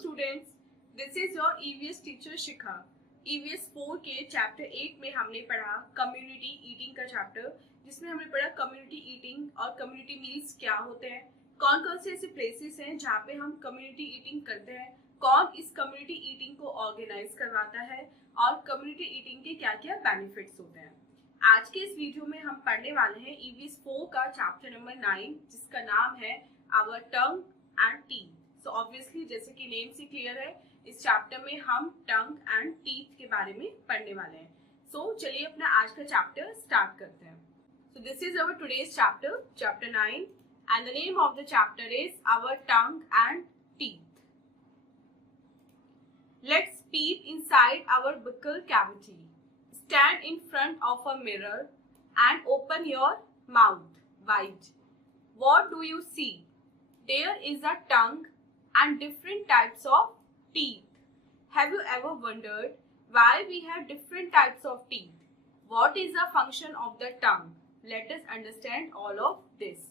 Students, this is your EVS teacher Shikha. EVS 4 के chapter 8 में हमने पढ़ा कम्युनिटी ईटिंग का चैप्टर, जिसमें हमने पढ़ा कम्युनिटी ईटिंग और कम्युनिटी मील्स क्या होते हैं, कौन कौन से ऐसे प्लेसेस हैं जहाँ पे हम कम्युनिटी ईटिंग करते हैं, कौन इस कम्युनिटी ईटिंग को ऑर्गेनाइज करवाता है और कम्युनिटी ईटिंग के क्या क्या बेनिफिट्स होते हैं। आज के इस वीडियो में हम पढ़ने वाले हैं ईवीएस 4 का चैप्टर नंबर 9, जिसका नाम है our tongue and teeth. So obviously जैसे कि नेम से क्लियर है, इस चैप्टर में हम टंग एंड टीथ के बारे में पढ़ने वाले हैं। सो चलिए अपना आज का चैप्टर स्टार्ट करते हैं। So this is our today's chapter, chapter 9, and the name of the chapter is our tongue and teeth. Let's peep inside our buccal cavity. Stand in front of a mirror and open your mouth wide. What do you see? There is a tongue and different types of teeth. Have you ever wondered why we have different types of teeth? What is the function of the tongue? Let us understand all of this.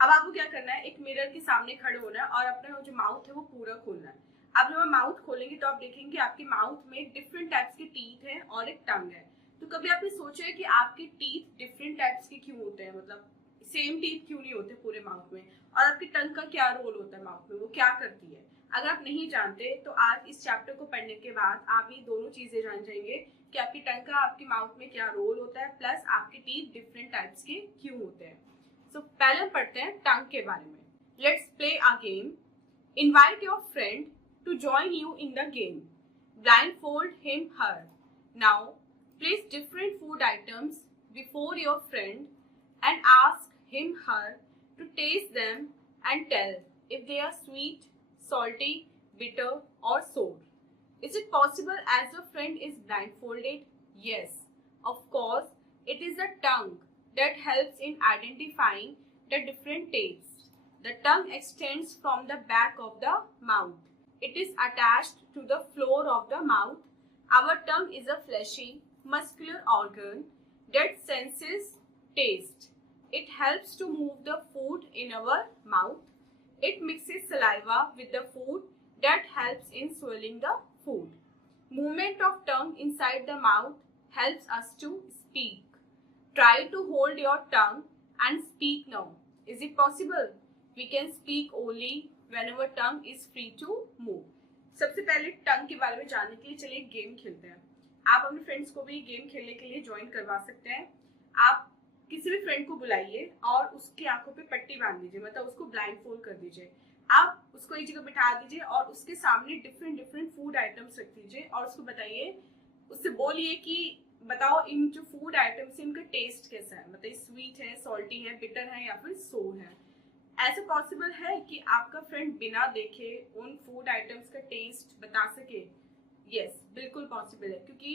अब आपको क्या करना है, एक mirror के सामने खड़े होना है और अपना जो माउथ है वो पूरा खोलना है। अब जब आप माउथ खोलेंगे तो आप देखेंगे आपके माउथ में डिफरेंट टाइप्स के टीथ हैं और एक टंग है। तो कभी आपने सोचा है कि आपके टीथ डिफरेंट टाइप्स के क्यों होते हैं, मतलब सेम टीथ क्यों नहीं होते पूरे माउथ में, और आपकी टंग का क्या रोल होता है माउथ में, वो क्या करती है? अगर आप नहीं जानते तो आज इस चैप्टर को पढ़ने के बाद आप ये दोनों चीजें जान जाएंगे कि आपकी टंग का आपके माउथ में क्या रोल होता है, प्लस आपके टीथ डिफरेंट टाइप्स के क्यों होते हैं। सो पहले हम पढ़ते हैं टंग के बारे में। Let's play a game. Invite your friend to join you in the game. Blindfold him, her. Now, place different food items before your friend and ask him, her to taste them and tell if they are sweet, salty, bitter or sour. Is it possible as your friend is blindfolded? Yes, of course. It is the tongue that helps in identifying the different tastes. The tongue extends from the back of the mouth. It is attached to the floor of the mouth. Our tongue is a fleshy, muscular organ that senses taste. It helps to move the food in our mouth. It mixes saliva with the food that helps in swallowing the food. Movement of tongue inside the mouth helps us to speak. Try to hold your tongue and speak now. Is it possible? We can speak only when our tongue is free to move. सबसे पहले टंग के बारे में जानने के लिए चलिए game खेलते हैं। आप अपने फ्रेंड्स को भी गेम खेलने के लिए ज्वाइन करवा सकते हैं। आप किसी भी फ्रेंड को बुलाइए और उसकी आंखों पे पट्टी बांध दीजिए, मतलब उसको ब्लाइंड फोल्ड कर दीजिए। आप उसको एक जगह बिठा दीजिए और उसके सामने डिफरेंट डिफरेंट फूड आइटम्स रख दीजिए और उसको बताइए, उससे बोलिए कि बताओ इन जो फूड आइटम्स है इनका टेस्ट कैसा है, मतलब स्वीट है, सॉल्टी है, बिटर है या फिर सोर है। ऐसा पॉसिबल है कि आपका फ्रेंड बिना देखे उन फूड आइटम्स का टेस्ट बता सके? यस, बिल्कुल पॉसिबल है, क्योंकि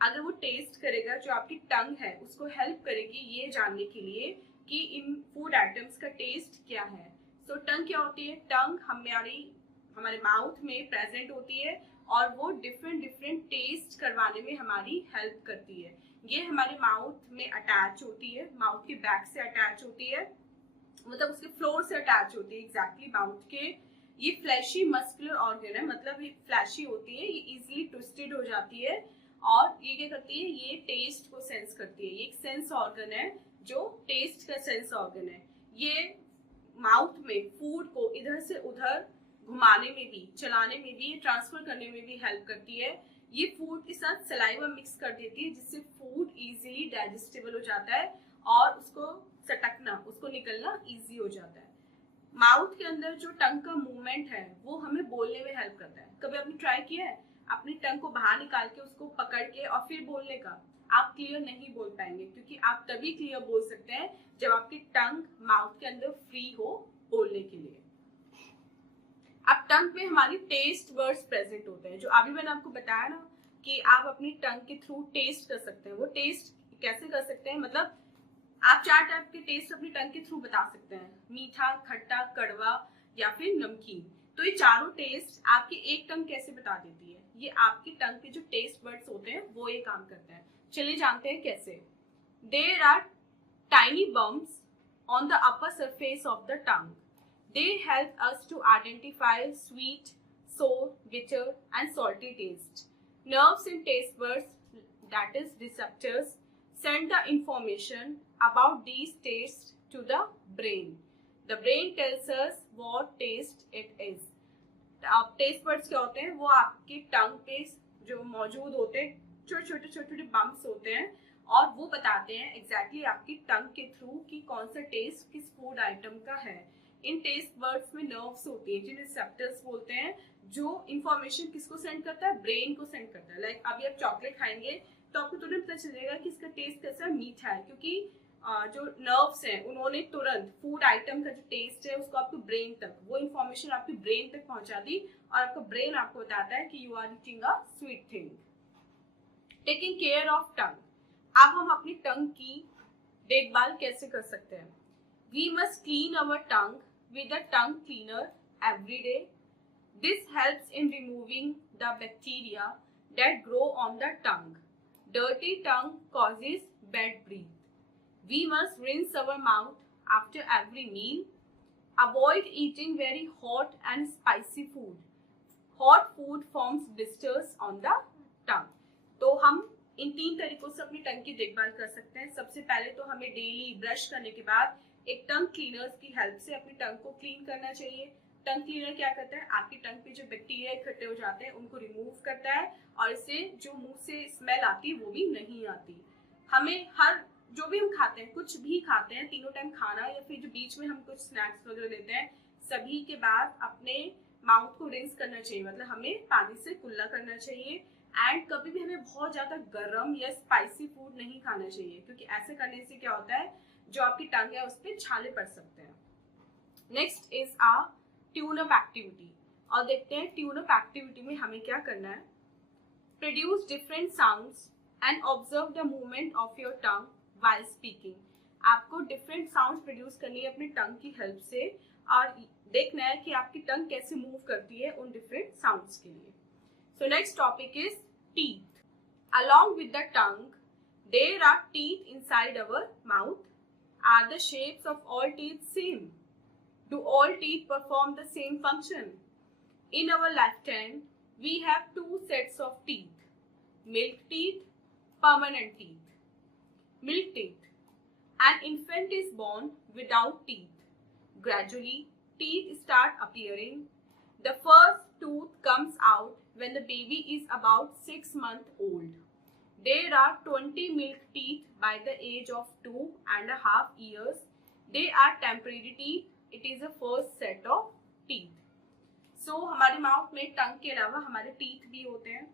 अगर वो टेस्ट करेगा, जो आपकी टंग है उसको हेल्प करेगी ये जानने के लिए कि इन फूड आइटम्स का टेस्ट क्या है। सो टंग क्या होती है? टंग हमारे माउथ में प्रेजेंट होती है और वो डिफरेंट डिफरेंट टेस्ट करवाने में हमारी हेल्प करती है। ये हमारे माउथ में अटैच होती है, माउथ के बैक से अटैच होती है, मतलब उसके फ्लोर से अटैच होती है एग्जैक्टली माउथ के। ये फ्लैशी मस्कुलर ऑर्गन है, मतलब ये फ्लैशी होती है, ये इजीली ट्विस्टेड हो जाती है और ये क्या करती है, ये टेस्ट को सेंस करती है। ये एक सेंस ऑर्गन है जो टेस्ट का सेंस ऑर्गन है। ये माउथ में फूड को इधर से उधर घुमाने में भी, चलाने में भी, ट्रांसफर करने में भी हेल्प करती है। ये फूड के साथ सलाइवा मिक्स कर देती है, जिससे फूड इजीली डाइजेस्टेबल हो जाता है और उसको सटकना, उसको निकलना इजी हो जाता है। माउथ के अंदर जो टंग का मूवमेंट है वो हमें बोलने में हेल्प करता है। कभी आपने ट्राई किया है अपनी टंग को बाहर निकाल के उसको पकड़ के और फिर बोलने का? आप क्लियर नहीं बोल पाएंगे, क्योंकि आप तभी क्लियर बोल सकते हैं जब आपकी टंग माउथ के अंदर फ्री हो बोलने के लिए। अब टंग में हमारी टेस्ट वर्ड्स प्रेजेंट होते हैं, जो अभी मैंने आपको बताया ना कि आप अपनी टंग के थ्रू टेस्ट कर सकते हैं। वो टेस्ट कैसे कर सकते हैं, मतलब आप 4 टाइप के टेस्ट अपनी टंग के थ्रू बता सकते हैं, मीठा, खट्टा, कड़वा या फिर नमकीन। तो ये चारों टेस्ट आपकी एक टंग कैसे बता देती है? ये आपकी टंग के जो टेस्ट बर्ड्स होते हैं वो ये काम करते हैं। चलिए जानते हैं कैसे। There are tiny bumps on the upper surface of the tongue. They help us to identify sweet, sour, bitter, and salty taste. Nerves in taste buds, that is receptors, send the information about these tastes to the brain. The brain tells us what taste it is. अब taste buds क्या होते हैं? वो आपकी टंग पे जो मौजूद होते हैं छोटे छोटे बम्प्स होते हैं और वो बताते हैं एग्जैक्टली आपकी टंग के थ्रू कि कौन सा टेस्ट किस फूड आइटम का है. इन टेस्ट बर्ड्स में नर्व्स होती हैं जिन्हें रिसेप्टर्स बोलते हैं, जो इंफॉर्मेशन किसको सेंड करता है? ब्रेन को सेंड करता है. लाइक अभी आप चॉकलेट खाएंगे तो आपको तुरंत पता चलेगा कि इसका टेस्ट कैसा है, मीठा है, क्योंकि जो नर्व्स हैं उन्होंने तुरंत फूड आइटम का जो टेस्ट है उसको आपके ब्रेन तक, वो इंफॉर्मेशन आपकी ब्रेन तक पहुंचा दी और आपका ब्रेन आपको बताता है कि you are eating a sweet thing. Taking care of tongue. अब हम अपनी टंग की देखभाल कैसे कर सकते हैं? We must clean our tongue with a tongue cleaner every day. This helps in removing the bacteria that grow on the tongue. Dirty tongue causes bad breath. We must rinse our mouth after every meal. Avoid eating very hot and spicy food. Hot food forms blisters on the tongue. तो हम इन 3 तरीकों से अपनी टंग की देखभाल कर सकते हैं. सबसे पहले तो हमें डेली ब्रश करने के बाद एक टंग क्लीनर्स की हेल्प से अपनी टंग को क्लीन करना चाहिए. टंग क्लीनर क्या करता है? आपकी टंग पे जो बैक्टीरिया इकट्ठे हो जाते हैं उनको रिमूव करता है और इससे जो मुंह से स्मेल आती है वो भी नहीं आती. हमें हर जो भी हम खाते हैं, कुछ भी खाते हैं, तीनों टाइम खाना या फिर जो बीच में हम कुछ स्नैक्स वगैरह लेते हैं, सभी के बाद अपने माउथ को रिंस करना चाहिए. मतलब हमें पानी से कुल्ला करना चाहिए. एंड कभी भी हमें बहुत ज्यादा गर्म या स्पाइसी फूड नहीं खाना चाहिए, क्योंकि ऐसे करने से क्या होता है, जो आपकी टंग है उस पर छाले पड़ सकते हैं. Next is a tune up activity. और देखते हैं ट्यून अप एक्टिविटी में हमें क्या करना है. Produce different sounds and observe the movement of your tongue while speaking. आपको डिफरेंट साउंड्स प्रोड्यूस करनी है अपनी टंग की हेल्प से और देखना है कि आपकी टंग कैसे मूव करती है उन डिफरेंट साउंड्स के लिए. So next topic is teeth. Along with the tongue there are teeth inside our mouth. Are the shapes of all teeth same? Do all teeth perform the same function? In our lifetime, we have 2 sets of teeth. Milk teeth, permanent teeth. Milk teeth. An infant is born without teeth. Gradually, teeth start appearing. The first tooth comes out when the baby is about 6 months old. There are 20 milk teeth by the age of 2.5 years. They are temporary teeth. It is the first set of teeth. So हमारे mouth में टंग के अलावा हमारे teeth भी होते हैं.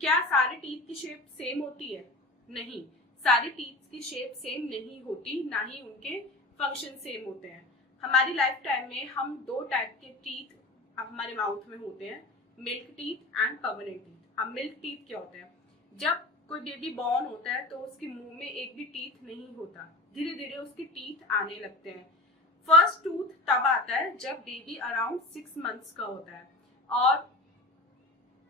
क्या सारे टीथ की शेप सेम होती है? नहीं, सारे टीथ की शेप सेम नहीं होती, ना ही उनके फंक्शन सेम होते हैं. हमारी लाइफ टाइम में हम 2 टाइप के टीथ हमारे माउथ में होते हैं, milk teeth and permanent teeth. अब मिल्क टीथ क्या होते हैं? जब कोई बेबी बॉर्न होता है तो उसके मुंह में एक भी टीथ नहीं होता, धीरे धीरे उसके टीथ आने लगते हैं. फर्स्ट टूथ तब आता है जब बेबी अराउंड 6 मंथ्स का होता है और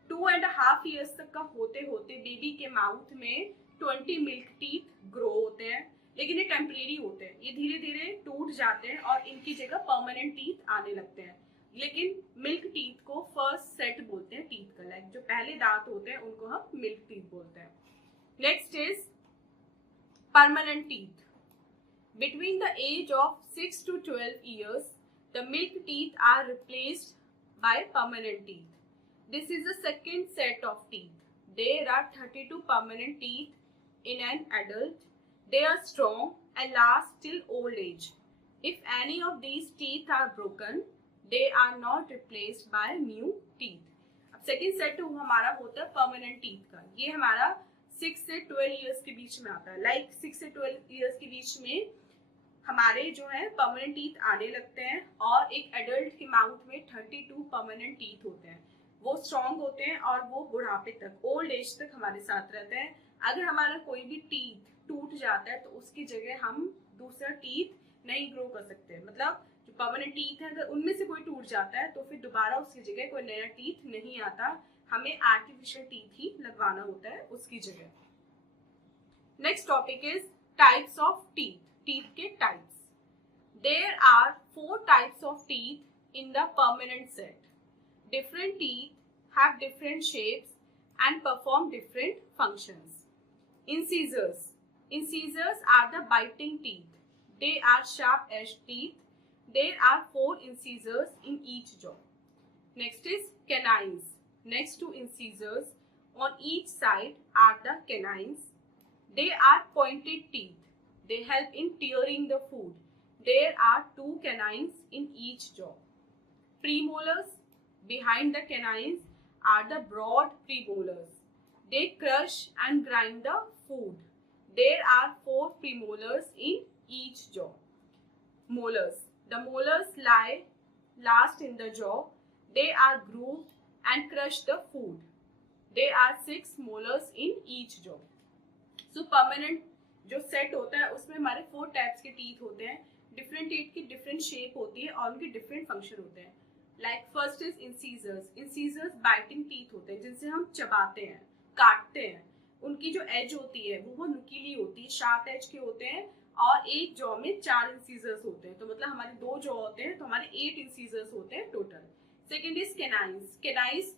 2.5 years तक का होते होते बेबी के माउथ में 20 मिल्क टीथ ग्रो होते हैं. लेकिन ये टेम्परेरी होते हैं, ये धीरे धीरे टूट जाते हैं और इनकी जगह परमानेंट टीथ आने लगते हैं. लेकिन मिल्क टीथ को फर्स्ट सेट बोलते हैं टीथ का. लाइक जो पहले दांत होते हैं उनको हम मिल्क टीथ बोलते हैं. Next is permanent teeth. Between the age of 6 to 12 years, the milk teeth are replaced by permanent teeth. This is the second set of teeth. There are 32 permanent teeth in an adult. They are strong and last till old age. If any of these teeth are broken, they are not replaced by new teeth. अब second set हमारा होता है permanent teeth का. ये हमारा 6 से 12 years के बीच में आता है. लाइक 6 से 12 इयर्स के बीच में हमारे जो है परमानेंट टीथ आने लगते हैं और एक एडल्ट के माउथ में 32 परमानेंट टीथ होते हैं. वो स्ट्रॉन्ग होते हैं और वो बुढ़ापे तक, ओल्ड एज तक हमारे साथ रहते हैं. अगर हमारा कोई भी टीथ टूट जाता है तो उसकी जगह हम दूसरा टीथ नहीं ग्रो कर सकते. मतलब जो परमानेंट टीथ है अगर उनमें से कोई टूट जाता है तो फिर दोबारा उसकी जगह कोई नया टीथ नहीं आता, हमें आर्टिफिशियल टीथ ही लगवाना होता है उसकी जगह. Next topic is types of teeth. Teeth के types. There are 4 types of teeth in the permanent set. Different teeth have different shapes and perform different functions. Incisors. Incisors are the biting teeth. They are sharp-edged teeth. There are 4 incisors in each jaw. Next is canines. Next to incisors, on each side are the canines. They are pointed teeth. They help in tearing the food. There are 2 canines in each jaw. Premolars. Behind the canines are the broad premolars. They crush and grind the food. There are 4 premolars in each jaw. Molars. The molars lie last in the jaw. They are grooved and crush the food. There are 6 molars in each jaw. So permanent जो set होता है उसमें हमारे 4 types के teeth होते हैं. Different teeth की different shape होती है और उनके डिफरेंट फंक्शन होते हैं. Like first is incisors. Incisors biting teeth होते हैं जिनसे हम चबाते हैं, काटते हैं. उनकी जो एज होती है वो नुकीली होती है, शार्प एज के होते हैं और एक जॉ में 4 इंसीजर्स होते हैं. तो मतलब हमारे 2 जॉ होते हैं तो हमारे 8 इंसीजर्स होते हैं total. Second is canines. Canines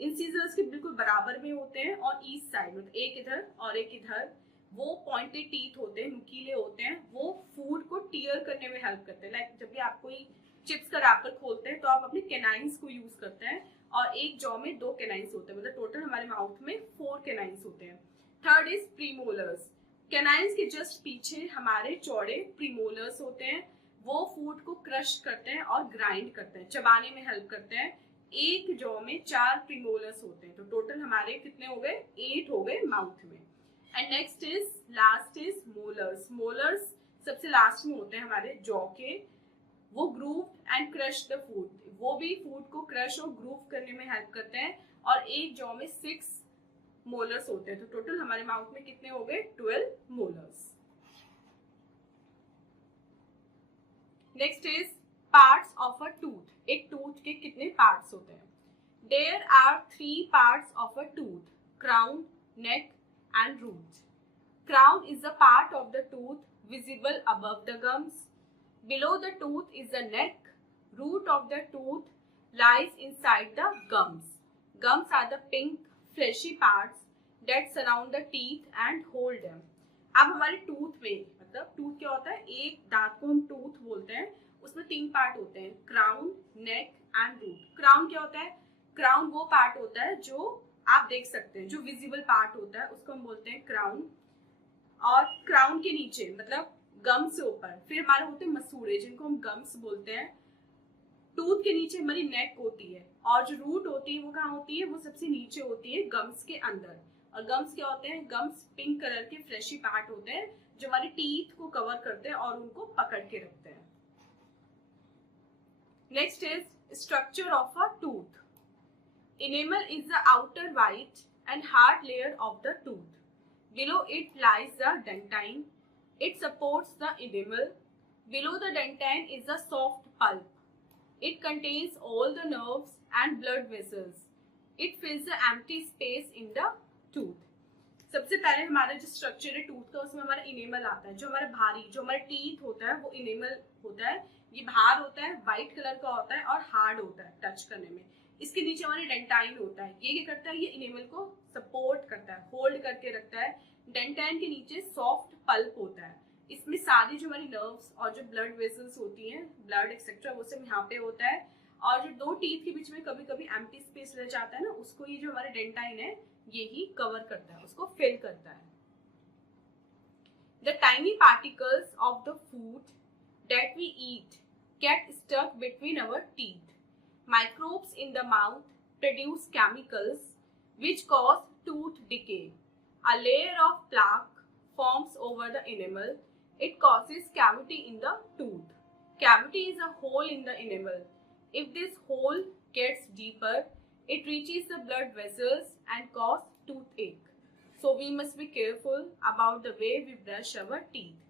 incisors के बिल्कुल बराबर में होते हैं और ईस्ट साइड मतलब एक इधर और एक इधर. वो पॉइंटेड टीथ होते हैं, नुकीले होते हैं. वो फूड को टीयर करने में हेल्प करते हैं. लाइक जब भी आप कोई चिप्स का रैपर खोलते हैं तो आप अपने केनाइंस को यूज करते हैं और एक जॉ में 2 केनाइंस होते हैं. मतलब टोटल हमारे माउथ में 4 केनाइंस होते हैं. Third is premolars. केनाइंस के जस्ट पीछे हमारे चौड़े प्रीमोलर्स होते हैं. वो फूड को क्रश करते हैं और ग्राइंड करते हैं, चबाने में हेल्प करते हैं. एक जॉ में 4 प्रीमोलर्स होते हैं. तो टोटल हमारे कितने हो गए? 8 हो गए माउथ में. And next is last is molars. Molars सबसे लास्ट में होते हैं हमारे जॉ के. वो groove and crush the food. वो भी फूड को क्रश और ग्रूव करने में हेल्प करते हैं और एक जॉ में 6 मोलर्स होते हैं. तो टोटल हमारे माउथ में कितने हो गए? 12 molars. Next is parts of a tooth. एक टूथ के कितने पार्ट्स होते हैं? There are 3 parts of a tooth: crown, neck and root. Crown is the part of the tooth visible above the gums. Below the tooth is the neck. Root of the tooth lies inside the gums. Gums are the pink fleshy parts that surround the teeth and hold them. अब हमारे tooth में मतलब tooth क्या होता है? एक दांत को हम टूथ बोलते हैं. उसमें 3 पार्ट होते हैं: crown, neck and root. Crown क्या होता है? क्राउन वो पार्ट होता है जो आप देख सकते हैं, जो विजिबल पार्ट होता है उसको हम बोलते हैं क्राउन. और क्राउन के नीचे मतलब गम से ऊपर फिर हमारे होते हैं मसूड़े जिनको हम गम्स बोलते हैं. टूथ के नीचे हमारी नेक होती है और जो रूट होती है वो कहाँ होती है? वो सबसे नीचे होती है गम्स के अंदर. और गम्स क्या होते हैं? गम्स पिंक कलर के फ्लैशी पार्ट होते हैं जो हमारे टीथ को कवर करते हैं और उनको पकड़ के रखते हैं. Next is structure of a tooth. Enamel is the outer white and hard layer of the tooth. Below it lies the dentine. It supports the enamel. Below the dentine is the soft pulp. It contains all the nerves and blood vessels. It fills the empty space in the tooth. सबसे पहले हमारा जो structure है tooth का उसमें हमारा enamel आता है. जो हमारा भारी जो हमारा टीथ होता है वो इनेमल होता है. ये बाहर होता है, व्हाइट कलर का होता है और हार्ड होता है टच करने में. इसके नीचे हमारे डेंटाइन होता है. ये क्या करता है? ये इनेमल को सपोर्ट करता है, होल्ड करके रखता है. डेंटाइन के नीचे सॉफ्ट पल्प होता है. इसमें सारी जो हमारी नर्व्स और जो ब्लड वेसल्स होती हैं, ब्लड एक्सेट्रा, वो सब यहाँ पे होता है. और जो 2 टीथ के बीच में कभी कभी एम्प्टी स्पेस रह जाता है ना, उसको ये जो हमारे डेंटाइन है ये ही कवर करता है, उसको फिल करता है. The tiny particles of the food that we eat get stuck between our teeth. Microbes in the mouth produce chemicals which cause tooth decay. A layer of plaque forms over the enamel. It causes cavity in the tooth. Cavity is a hole in the enamel. If this hole gets deeper, it reaches the blood vessels and cause toothache. So we must be careful about the way we brush our teeth.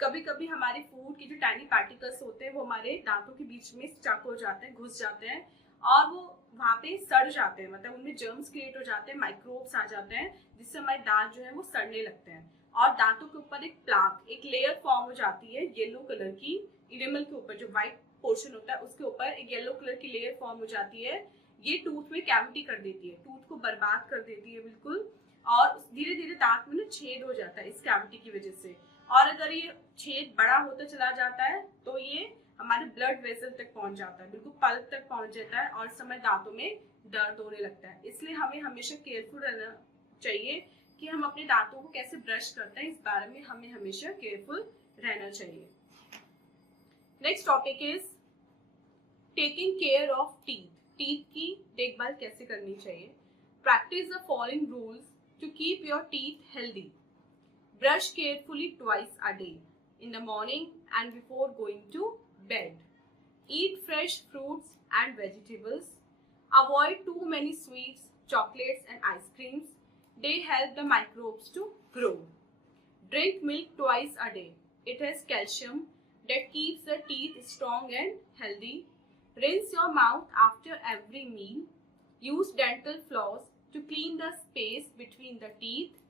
कभी कभी हमारे food के जो tiny particles होते हैं वो हमारे दांतों के बीच में स्टक हो जाते हैं, घुस जाते हैं और वो वहाँ पे सड़ जाते हैं. मतलब उनमें जर्म्स क्रिएट हो जाते हैं, माइक्रोब्स आ जाते हैं जिससे हमारे दांत जो है वो सड़ने लगते हैं. और दांतों के ऊपर एक प्लाक, एक लेयर फॉर्म हो जाती है येलो कलर की. इनेमल के ऊपर जो व्हाइट पोर्शन होता है उसके ऊपर एक येलो कलर की लेयर फॉर्म हो जाती है. ये टूथ में कैविटी कर देती है, टूथ को बर्बाद कर देती है बिल्कुल, और धीरे धीरे दांत में ना छेद हो जाता है इस कैविटी की वजह से। और अगर ये छेद बड़ा होता चला जाता है तो ये हमारे ब्लड वेसल तक पहुंच जाता है, बिल्कुल पल्प तक पहुंच जाता है, और समय दांतों में दर्द होने लगता है। इसलिए हमें हमेशा केयरफुल रहना चाहिए कि हम अपने दांतों को कैसे ब्रश करते हैं, इस बारे में हमें हमेशा केयरफुल रहना चाहिए। Next topic is taking care of teeth. Teeth की देखभाल कैसे करनी चाहिए। Practice the following rules to keep your teeth healthy. Brush carefully twice a day, in the morning and before going to bed. Eat fresh fruits and vegetables. Avoid too many sweets, chocolates and ice creams. They help the microbes to grow. Drink milk twice a day. It has calcium that keeps the teeth strong and healthy. Rinse your mouth after every meal. Use dental floss to clean the space between the teeth.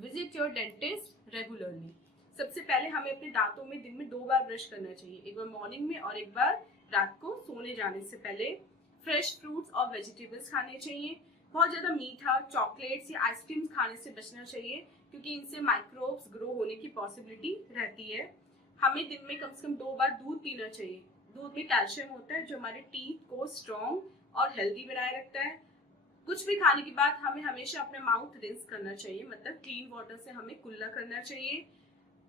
Visit your dentist regularly. सबसे पहले हमें अपने दांतों में दिन में 2 बार brush करना चाहिए, एक बार मॉर्निंग में और एक बार रात को सोने जाने से पहले। फ्रेश फ्रूट्स और वेजिटेबल्स खाने चाहिए। बहुत ज़्यादा मीठा, चॉकलेट्स या आइसक्रीम्स खाने से बचना चाहिए, क्योंकि इनसे माइक्रोब्स ग्रो होने की पॉसिबिलिटी रहती है। हमें दिन में कम से कम 2 बार दूध पीना चाहिए। दूध में कैल्शियम होता है जो हमारे टीथ को स्ट्रॉन्ग और हेल्दी बनाए रखता है। कुछ भी खाने के बाद हमें हमेशा अपना माउथ रिंस करना चाहिए, मतलब क्लीन वाटर से हमें कुल्ला करना चाहिए।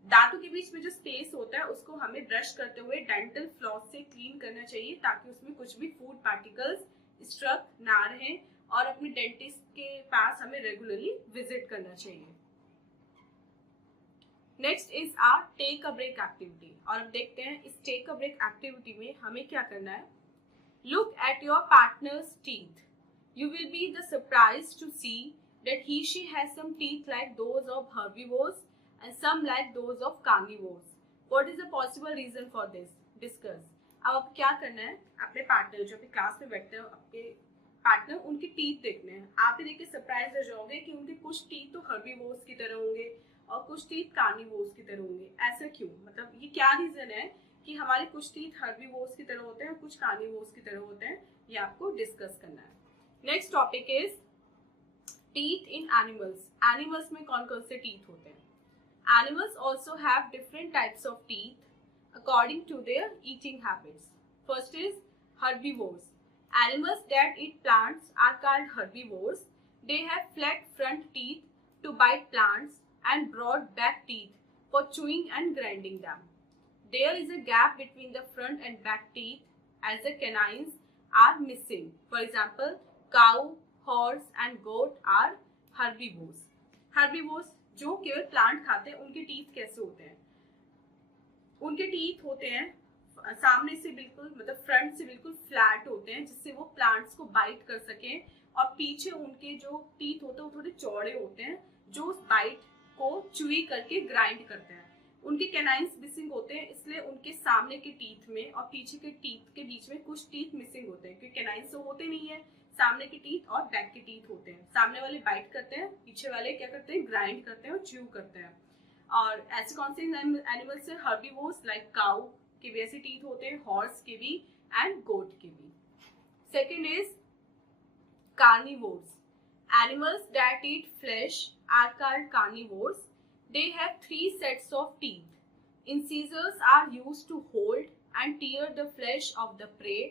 दांतों के बीच में जो स्पेस होता है उसको हमें ब्रश करते हुए डेंटल फ्लॉस से क्लीन करना चाहिए, ताकि उसमें कुछ भी फूड पार्टिकल्स स्ट्रक ना रहे। और अपने डेंटिस्ट के पास हमें रेगुलरली विजिट करना चाहिए। Next is our take a break activity. और अब देखते हैं इस टेक अ ब्रेक एक्टिविटी में हमें क्या करना है। Look at your partners teeth. You will be the surprised to see that he/she has some teeth like those of herbivores and some like those of carnivores. What is the possible reason for this? Discuss. अब आप क्या करना है, अपने partner जो अपने class में बैठते हैं, आपके पार्टनर, उनके टीथ देखने हैं। आप देख के सरप्राइज हो जाओगे कि उनके कुछ टीथ तो हर्बीवोर्स की तरह होंगे और कुछ टीथ कार्निवोर्स की तरह होंगे। ऐसा क्यों, मतलब ये क्या रीजन है कि हमारे कुछ टीथ हर्बीवोर्स की तरह होते हैं और कुछ कार्निवोर्स की तरह होते हैं, ये आपको डिस्कस करना है। Next topic is teeth in animals. Animals में कौन कौन से टीथ होते हैं। Animals also have different types of teeth according to their eating habits. First is herbivores. Animals that eat plants are called herbivores. They have flat front teeth to bite plants and broad back teeth for chewing and grinding them. There is a gap between the front and back teeth as the canines are missing. For example, cow, horse and goat are herbivores. Herbivores जो केवल plant खाते हैं, उनके teeth कैसे होते हैं। उनके teeth होते हैं सामने से बिल्कुल, मतलब फ्रंट से बिल्कुल फ्लैट होते हैं, जिससे वो प्लांट्स को बाइट कर सकें। और पीछे उनके जो टीथ होते हैं वो थोड़े चौड़े होते हैं, जो उस बाइट को च्यूई करके ग्राइंड करते हैं। उनके कैनाइन्स मिसिंग होते हैं, इसलिए उनके सामने के टीथ में और पीछे के टीथ के बीच में कुछ टीथ मिसिंग होते हैं, क्योंकि कैनाइन्स तो होते नहीं है। सामने के टीथ और बैक के टीथ होते हैं। सामने वाले बाइट करते हैं, पीछे वाले क्या करते हैं, ग्राइंड करते हैं और च्यू करते हैं। और ऐसे कौन से एनिमल्स है, हर्बीवोर्स लाइक काउ के भी ऐसे टीथ होते हैं, हॉर्स के भी एंड गोट के भी। Second is carnivores. Animals that eat flesh are called carnivores. They have 3 sets of teeth. Incisors are used to hold and tear the flesh of the prey.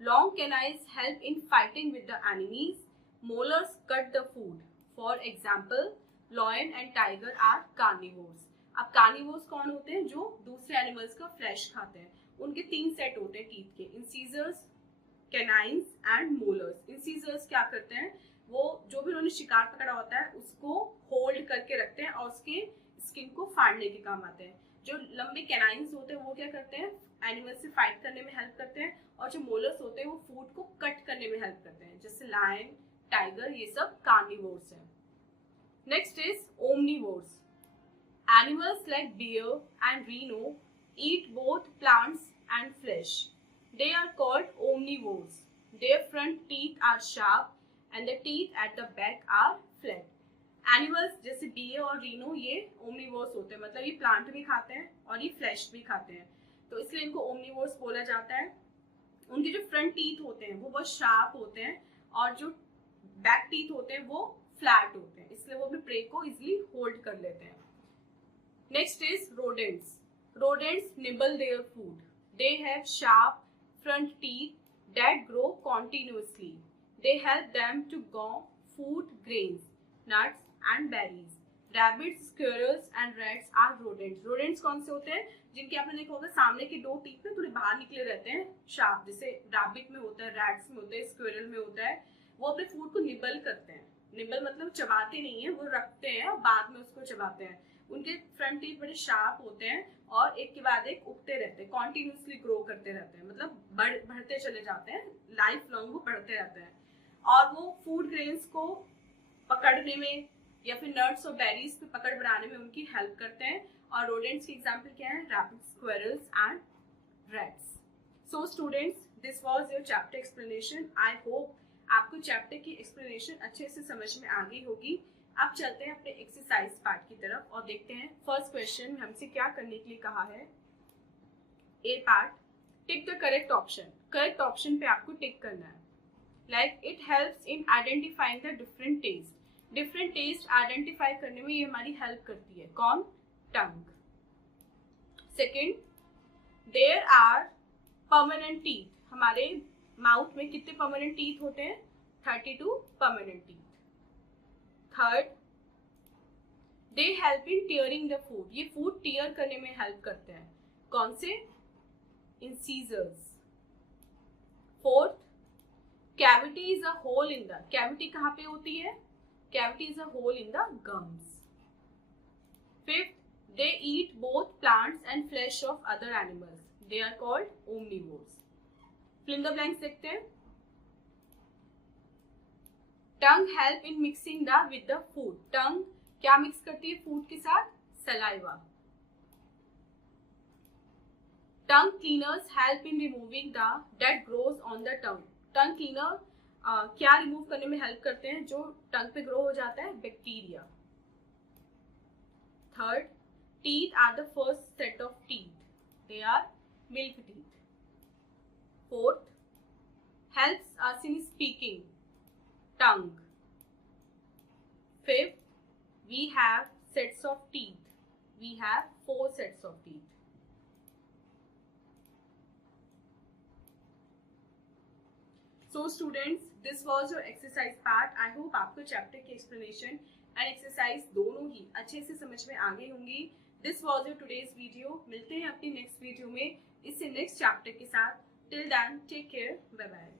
Long canines help in fighting with the enemies. Molars cut the food. For example, lion and tiger are carnivores. अब carnivores कौन होते हैं, जो दूसरे animals का flash खाते हैं। उनके 3 सेट होते हैं टीथ के, incisors, canines and molars. Incisors क्या करते हैं, वो जो भी उन्होंने शिकार पकड़ा होता है उसको होल्ड करके रखते हैं और उसके स्किन को फाड़ने के काम आते हैं। जो लंबे कैनाइन्स होते हैं वो क्या करते हैं, एनिमल से फाइट करने में हेल्प करते हैं। और जो मोलर्स होते हैं वो फूड को कट करने में हेल्प करते हैं, जैसे लायन, टाइगर, ये सब कार्निवोर्स हैं। Next is omnivores. Animals like bear and rhino eat both plants and flesh. They are called omnivores. Their front teeth are sharp and the teeth at the back are flat. Animals जैसे bear और rhino ये omnivores होते हैं, मतलब ये plant भी खाते हैं और ये फ्लैश भी खाते हैं, तो इसलिए इनको omnivores बोला जाता है। उनके जो फ्रंट टीथ होते हैं वो बहुत शार्प होते हैं और जो बैक टीथ होते हैं वो फ्लैट होते हैं, इसलिए वो अपने प्रे को इजिली होल्ड कर लेते हैं. Next is rodents. Rodents nibble their food. They have sharp front teeth that grow continuously. They help them to gnaw food grains, nuts and berries. Rabbits, squirrels and rats are rodents. Rodents कौन से होते हैं? जिनके आपने देखा होगा सामने के दो टीथ में थोड़े बाहर निकले रहते हैं, शार्प, जैसे रैबिट में होता है, रैट्स में होता है, स्क्विरल में होता है. वो अपने फूड को निबल करते हैं. निबल मतलब चबाते नहीं है, वो रखते हैं और बाद में उसको चबाते हैं. उनके फ्रंट टीथ बड़े शार्प होते हैं और एक के बाद एक उगते रहते हैं, कॉन्टिन्यूसली ग्रो करते रहते हैं, मतलब बढ़ते चले जाते हैं, लाइफ लॉन्ग वो बढ़ते रहते हैं. और वो फूड ग्रेन्स को पकड़ने में या फिर नट्स और बेरीज पे पकड़ बनाने में उनकी हेल्प करते हैं. और रोडेंट्स की एग्जांपल क्या है? Rabbit, squirrels and rats. So students, this was your chapter explanation. I hope आपको चैप्टर की एक्सप्लेनेशन अच्छे से समझ में आ गई होगी. अब चलते हैं अपने एक्सरसाइज पार्ट की तरफ और देखते हैं फर्स्ट क्वेश्चन में हमसे क्या करने के लिए कहा है. A part, tick the correct option. Correct option पे आपको टिक करना है. Like it helps in identifying the different test. Different test identify करने में ये हमारी हेल्प करती है. कौन? Tongue. Second, there are permanent teeth. हमारे माउथ में कितने परमानेंट टीथ होते हैं? 32 permanent teeth. Third, they help in tearing the food. ये फूड टीयर करने में हेल्प करते हैं. कौन से? Incisors. Fourth, cavity is a hole in the. Cavity कहाँ पे होती है? Cavity is a hole in the gums. Fifth, they eat both plants and flesh of other animals. They are called omnivores. Fill in the blanks देखते हैं. Tongue help in mixing the with the food. Tongue क्या mix करती है food के साथ? Saliva. Tongue cleaners help in removing the डेट grows on the tongue. Tongue cleaner क्या remove करने में हेल्प करते हैं जो टंग पे ग्रो हो जाता है? Bacteria. Third, teeth are the first set of teeth. They are milk teeth. Fourth, helps us in speaking. Tongue. Fifth, we have sets of teeth. We have 4 sets of teeth. So students, this was your exercise part. I hope आपको chapter की explanation and exercise दोनों ही अच्छे से समझ में आ गई होंगी. This was your today's video. मिलते हैं अपनी next video में इससे next chapter के साथ. Till then, take care. Bye bye.